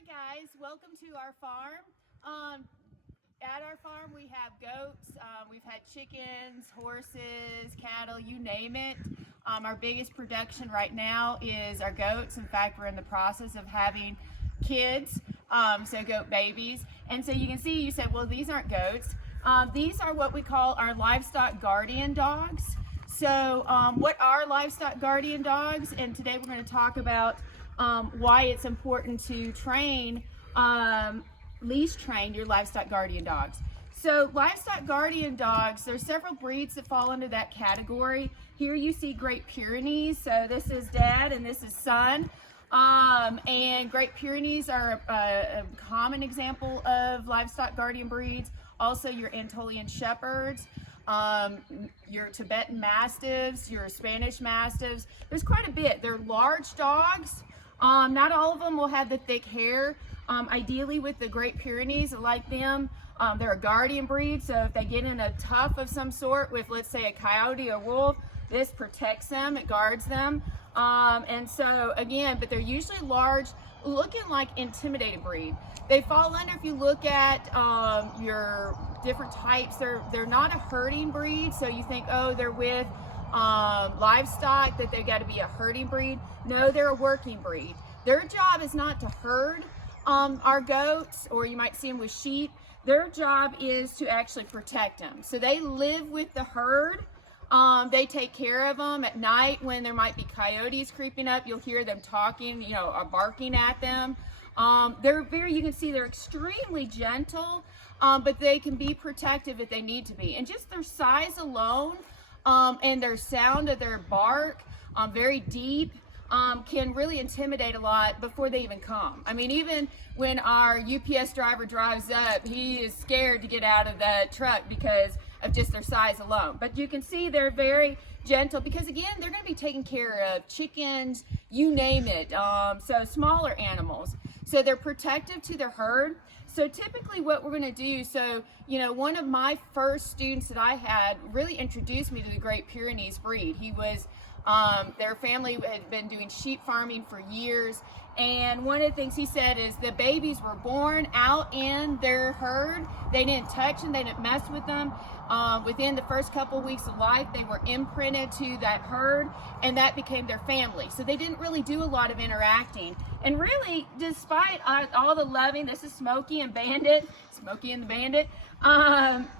Hi guys, welcome to our farm. At our farm we have goats, we've had chickens, horses, cattle, you name it. Our biggest production right now is our goats. In fact, we're in the process of having kids, so goat babies. And so you can see, you said, well, these aren't goats. These are what we call our livestock guardian dogs. So what are livestock guardian dogs? And today we're going to talk about why it's important to train, leash train your livestock guardian dogs. So livestock guardian dogs, there's several breeds that fall into that category. Here you see Great Pyrenees. So this is dad and this is son. And Great Pyrenees are a common example of livestock guardian breeds. Also your Anatolian Shepherds, your Tibetan Mastiffs, your Spanish Mastiffs. There's quite a bit. They're large dogs. Not all of them will have the thick hair. Ideally with the Great Pyrenees, I like them. They're a guardian breed, so if they get in a tough of some sort with, let's say, a coyote or wolf, this protects them, it guards them. And so again, but they're usually large, looking like intimidating breed. They fall under, if you look at your different types, they're not a herding breed, so you think, oh, they're with livestock, that they've got to be a herding breed. No, they're a working breed. Their job is not to herd our goats, or you might see them with sheep. Their job is to actually protect them. So they live with the herd. They take care of them at night when there might be coyotes creeping up. You'll hear them talking, barking at them. They're you can see they're extremely gentle, but they can be protective if they need to be. And just their size alone, and their sound of their bark, very deep, can really intimidate a lot before they even come. I mean, even when our UPS driver drives up, he is scared to get out of the truck because of just their size alone. But you can see they're very gentle because, again, they're going to be taking care of chickens, you name it, so smaller animals. So they're protective to their herd. So typically what we're going to do, so, one of my first students that I had really introduced me to the Great Pyrenees breed. He was, their family had been doing sheep farming for years. And one of the things he said is the babies were born out in their herd. They didn't touch them, they didn't mess with them. Within the first couple of weeks of life, they were imprinted to that herd, and that became their family. So they didn't really do a lot of interacting. And really, despite all the loving, this is Smokey and Bandit, Smokey and the Bandit,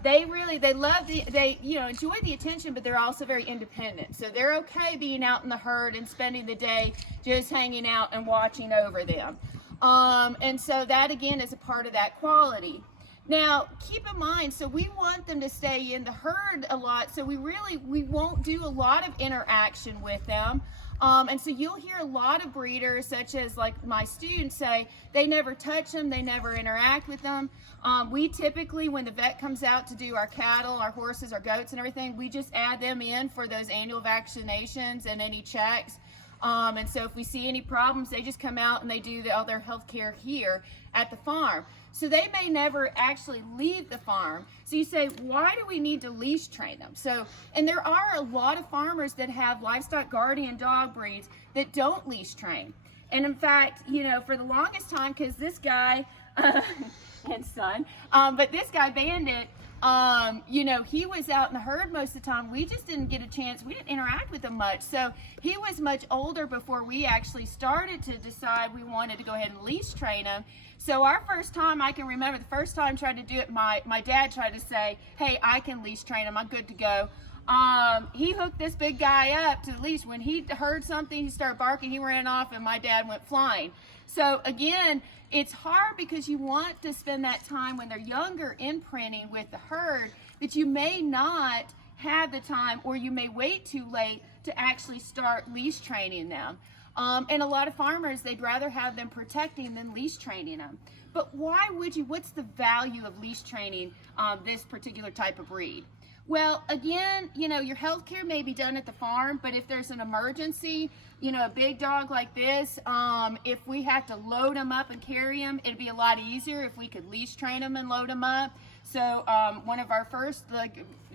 they love they enjoy the attention, but they're also very independent. So they're okay being out in the herd and spending the day just hanging out and watching over them. And so that again is a part of that quality. Now, keep in mind, so we want them to stay in the herd a lot, so we won't do a lot of interaction with them. And so you'll hear a lot of breeders, such as like my students, say they never touch them, they never interact with them. We typically, when the vet comes out to do our cattle, our horses, our goats and everything, we just add them in for those annual vaccinations and any checks. And so if we see any problems, they just come out and they do all their health care here at the farm. So they may never actually leave the farm. So you say, why do we need to leash train them? So, and there are a lot of farmers that have livestock guardian dog breeds that don't leash train. And in fact, for the longest time, because this guy, and son, but this guy Bandit, he was out in the herd most of the time. We just didn't get a chance. We didn't interact with him much. So he was much older before we actually started to decide we wanted to go ahead and leash train him. So our first time, I can remember the first time trying to do it, my dad tried to say, hey, I can leash train him. I'm good to go. He hooked this big guy up to the leash. When he heard something, he started barking, he ran off, and my dad went flying. So again, it's hard because you want to spend that time when they're younger imprinting with the herd, but you may not have the time, or you may wait too late to actually start leash training them. And a lot of farmers, they'd rather have them protecting than leash training them. But why would you? What's the value of leash training this particular type of breed? Well, again, your health care may be done at the farm, but if there's an emergency, a big dog like this, if we have to load them up and carry them, it'd be a lot easier if we could leash train them and load them up. So one of our first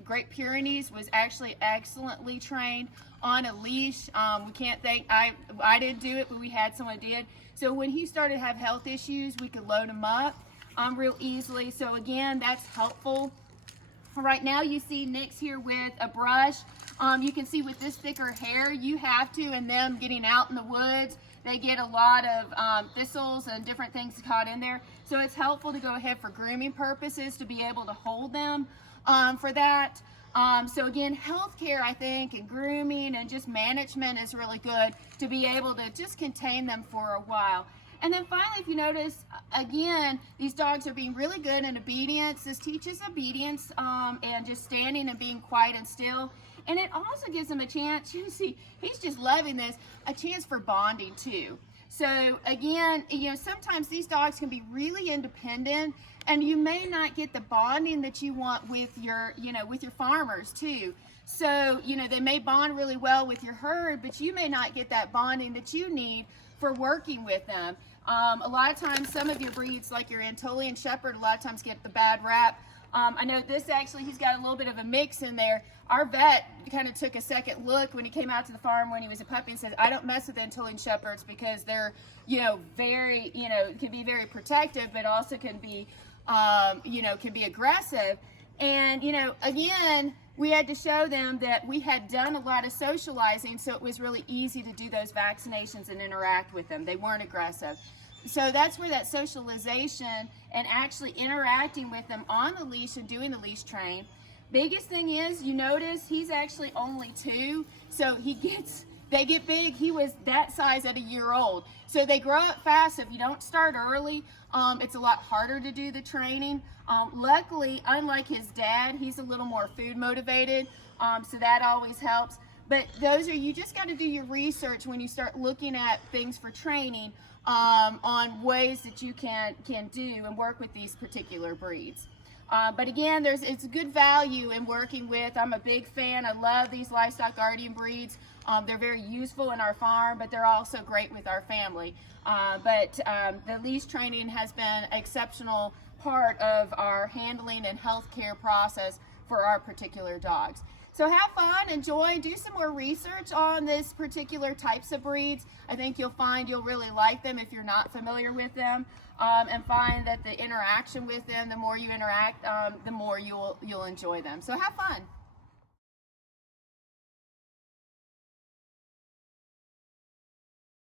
Great Pyrenees was actually excellently trained on a leash. We can't thank, I didn't do it, but we had someone did. So when he started to have health issues, we could load him up real easily. So again, that's helpful. Right now you see Nick's here with a brush. You can see with this thicker hair, you have to, and them getting out in the woods, they get a lot of thistles and different things caught in there. So it's helpful to go ahead for grooming purposes to be able to hold them for that. So again, healthcare, I think, and grooming and just management is really good to be able to just contain them for a while. And then finally, if you notice, again, these dogs are being really good in obedience. This teaches obedience and just standing and being quiet and still. And it also gives them a chance, you see, he's just loving this, a chance for bonding too. So again, you know, sometimes these dogs can be really independent, and you may not get the bonding that you want with your, you know, with your farmers too. So, you know, they may bond really well with your herd, but you may not get that bonding that you need for working with them. A lot of times, some of your breeds, like your Anatolian Shepherd, a lot of times get the bad rap. I know this actually, he's got a little bit of a mix in there. Our vet kind of took a second look when he came out to the farm when he was a puppy and says, I don't mess with Anatolian Shepherds because they're, you know, very, you know, can be very protective, but also can be, you know, can be aggressive. And, you know, again, we had to show them that we had done a lot of socializing, so it was really easy to do those vaccinations and interact with them. They weren't aggressive. So that's where that socialization and actually interacting with them on the leash and doing the leash train. Biggest thing is, you notice he's actually only 2, so they get big. He was that size at a year old. So they grow up fast. If you don't start early, it's a lot harder to do the training. Luckily, unlike his dad, he's a little more food motivated, so that always helps. But those are, you just got to do your research when you start looking at things for training on ways that you can do and work with these particular breeds. But again, it's good value in working with. I'm a big fan. I love these livestock guardian breeds. They're very useful in our farm, but they're also great with our family. But the leash training has been an exceptional part of our handling and healthcare process for our particular dogs. So have fun, enjoy, do some more research on this particular types of breeds. I think you'll find you'll really like them if you're not familiar with them, and find that the interaction with them, the more you interact, the more you'll enjoy them. So have fun.